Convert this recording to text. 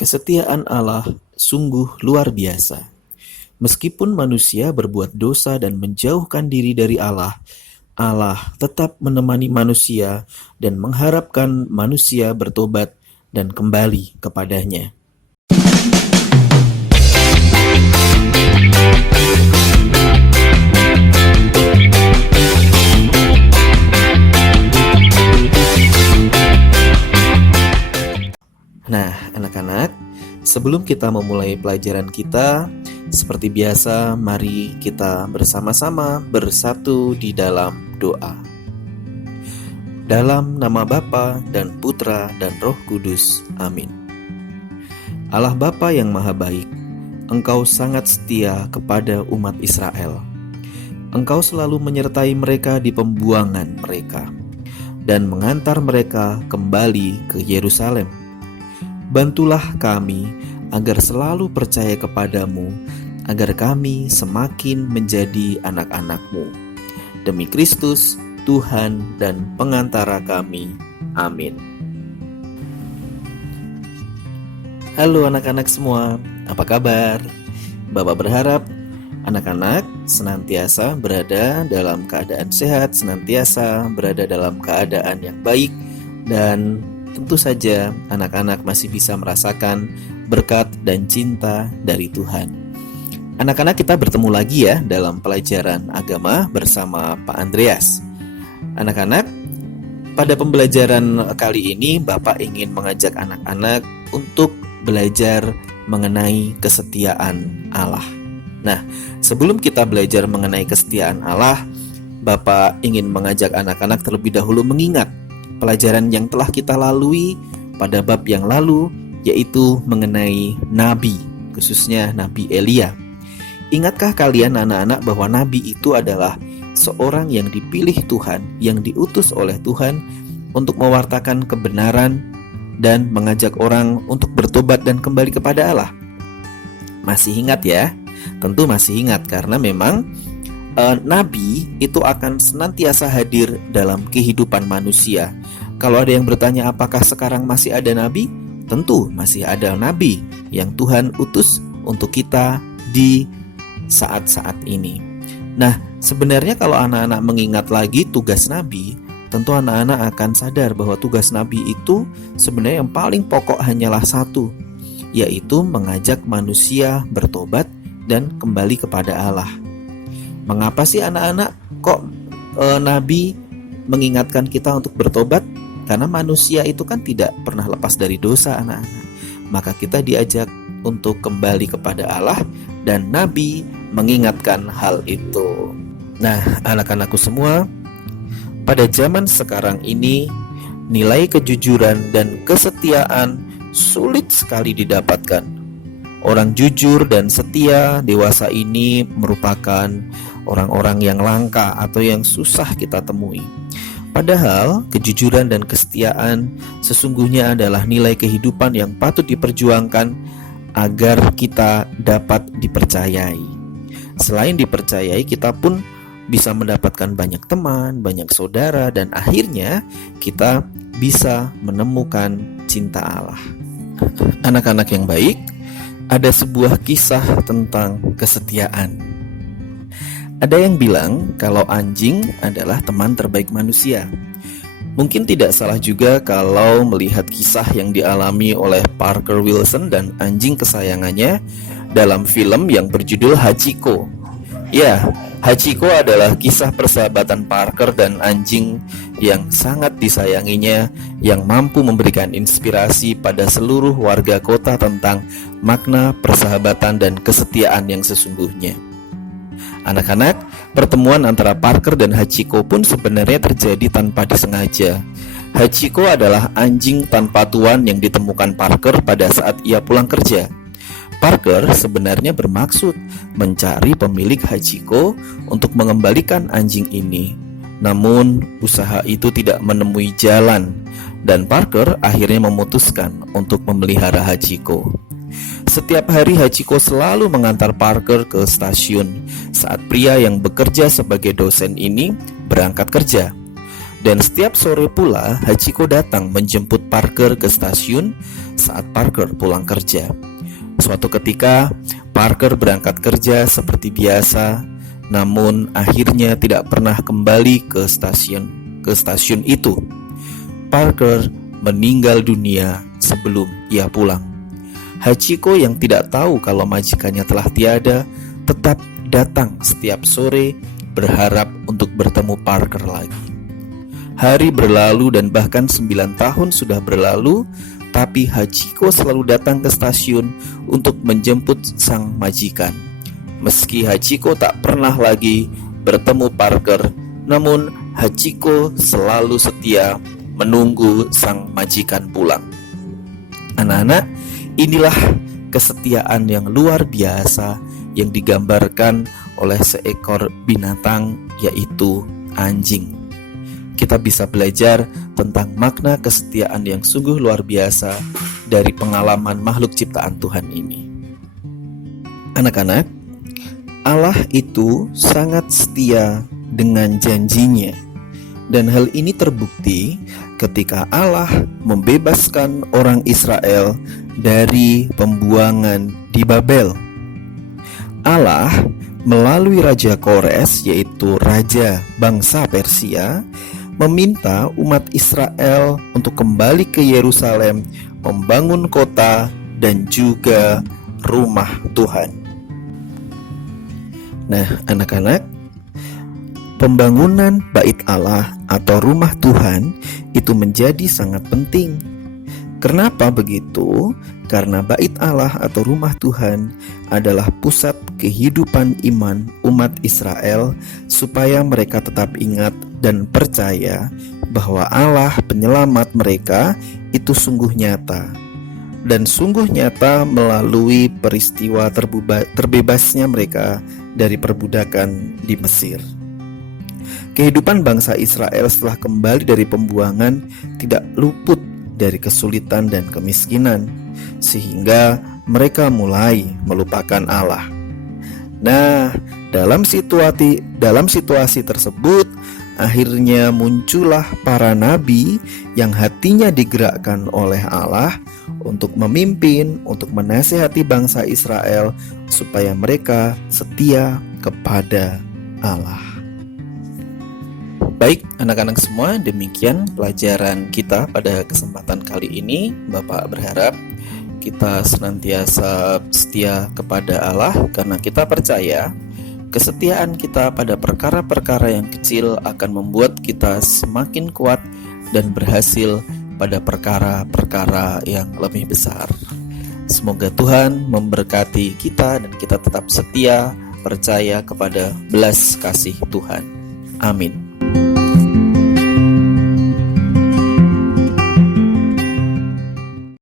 Kesetiaan Allah sungguh luar biasa. Meskipun manusia berbuat dosa dan menjauhkan diri dari Allah, Allah tetap menemani manusia dan mengharapkan manusia bertobat dan kembali kepadanya. Nah, anak-anak, sebelum kita memulai pelajaran kita, seperti biasa, mari kita bersama-sama bersatu di dalam doa. Dalam nama Bapa dan Putra dan Roh Kudus. Amin. Allah Bapa yang Maha Baik, Engkau sangat setia kepada umat Israel. Engkau selalu menyertai mereka di pembuangan mereka dan mengantar mereka kembali ke Yerusalem. Bantulah kami agar selalu percaya kepadamu, agar kami semakin menjadi anak-anak-Mu. Demi Kristus, Tuhan dan pengantara kami. Amin. Halo anak-anak semua, apa kabar? Bapak berharap anak-anak senantiasa berada dalam keadaan sehat, senantiasa berada dalam keadaan yang baik, dan tentu saja anak-anak masih bisa merasakan berkat dan cinta dari Tuhan. Anak-anak, kita bertemu lagi ya dalam pelajaran agama bersama Pak Andreas. Anak-anak, pada pembelajaran kali ini Bapak ingin mengajak anak-anak untuk belajar mengenai kesetiaan Allah. Nah, sebelum kita belajar mengenai kesetiaan Allah, Bapak ingin mengajak anak-anak terlebih dahulu mengingat pelajaran yang telah kita lalui pada bab yang lalu, yaitu mengenai Nabi, khususnya Nabi Elia. Ingatkah kalian anak-anak bahwa Nabi itu adalah seorang yang dipilih Tuhan, yang diutus oleh Tuhan untuk mewartakan kebenaran dan mengajak orang untuk bertobat dan kembali kepada Allah? Masih ingat ya? Tentu masih ingat, karena memang Nabi itu akan senantiasa hadir dalam kehidupan manusia. Kalau ada yang bertanya apakah sekarang masih ada Nabi? Tentu masih ada Nabi yang Tuhan utus untuk kita di saat-saat ini. Nah, sebenarnya kalau anak-anak mengingat lagi tugas Nabi, tentu anak-anak akan sadar bahwa tugas Nabi itu sebenarnya yang paling pokok hanyalah satu, yaitu mengajak manusia bertobat dan kembali kepada Allah. Mengapa sih anak-anak kok Nabi mengingatkan kita untuk bertobat? Karena manusia itu kan tidak pernah lepas dari dosa, anak-anak. Maka kita diajak untuk kembali kepada Allah, dan Nabi mengingatkan hal itu. Nah, anak-anakku semua, pada zaman sekarang ini nilai kejujuran dan kesetiaan sulit sekali didapatkan. Orang jujur dan setia dewasa ini merupakan orang-orang yang langka atau yang susah kita temui. Padahal kejujuran dan kesetiaan sesungguhnya adalah nilai kehidupan yang patut diperjuangkan agar kita dapat dipercayai. Selain dipercayai, kita pun bisa mendapatkan banyak teman, banyak saudara, dan akhirnya kita bisa menemukan cinta Allah. Anak-anak yang baik, ada sebuah kisah tentang kesetiaan. Ada yang bilang kalau anjing adalah teman terbaik manusia. Mungkin tidak salah juga kalau melihat kisah yang dialami oleh Parker Wilson dan anjing kesayangannya dalam film yang berjudul Hachiko. Ya, Hachiko adalah kisah persahabatan Parker dan anjing yang sangat disayanginya, yang mampu memberikan inspirasi pada seluruh warga kota tentang makna persahabatan dan kesetiaan yang sesungguhnya. Anak-anak, pertemuan antara Parker dan Hachiko pun sebenarnya terjadi tanpa disengaja. Hachiko adalah anjing tanpa tuan yang ditemukan Parker pada saat ia pulang kerja. Parker sebenarnya bermaksud mencari pemilik Hachiko untuk mengembalikan anjing ini. Namun, usaha itu tidak menemui jalan, dan Parker akhirnya memutuskan untuk memelihara Hachiko. Setiap hari Hachiko selalu mengantar Parker ke stasiun saat pria yang bekerja sebagai dosen ini berangkat kerja. Dan setiap sore pula Hachiko datang menjemput Parker ke stasiun saat Parker pulang kerja. Suatu ketika, Parker berangkat kerja seperti biasa, namun akhirnya tidak pernah kembali ke stasiun itu. Parker meninggal dunia sebelum ia pulang. Hachiko yang tidak tahu kalau majikannya telah tiada, tetap datang setiap sore berharap untuk bertemu Parker lagi. Hari berlalu dan bahkan 9 tahun sudah berlalu, tapi Hachiko selalu datang ke stasiun untuk menjemput sang majikan. Meski Hachiko tak pernah lagi bertemu Parker, namun Hachiko selalu setia menunggu sang majikan pulang. Anak-anak, inilah kesetiaan yang luar biasa yang digambarkan oleh seekor binatang, yaitu anjing. Kita bisa belajar tentang makna kesetiaan yang sungguh luar biasa dari pengalaman makhluk ciptaan Tuhan ini. Anak-anak, Allah itu sangat setia dengan janjinya, dan hal ini terbukti ketika Allah membebaskan orang Israel dari pembuangan di Babel. Allah melalui Raja Kores, yaitu raja bangsa Persia, meminta umat Israel untuk kembali ke Yerusalem, membangun kota dan juga rumah Tuhan. Nah, anak-anak, pembangunan bait Allah atau rumah Tuhan itu menjadi sangat penting. Kenapa begitu? Karena bait Allah atau rumah Tuhan adalah pusat kehidupan iman umat Israel, supaya mereka tetap ingat dan percaya bahwa Allah penyelamat mereka itu sungguh nyata, dan sungguh nyata melalui peristiwa terbebasnya mereka dari perbudakan di Mesir. Kehidupan bangsa Israel setelah kembali dari pembuangan tidak luput dari kesulitan dan kemiskinan, sehingga mereka mulai melupakan Allah. Nah, dalam situasi tersebut, akhirnya muncullah para nabi yang hatinya digerakkan oleh Allah untuk memimpin, untuk menasihati bangsa Israel supaya mereka setia kepada Allah. Baik, anak-anak semua, demikian pelajaran kita pada kesempatan kali ini. Bapak berharap kita senantiasa setia kepada Allah, karena kita percaya kesetiaan kita pada perkara-perkara yang kecil akan membuat kita semakin kuat dan berhasil pada perkara-perkara yang lebih besar. Semoga Tuhan memberkati kita dan kita tetap setia percaya kepada belas kasih Tuhan. Amin.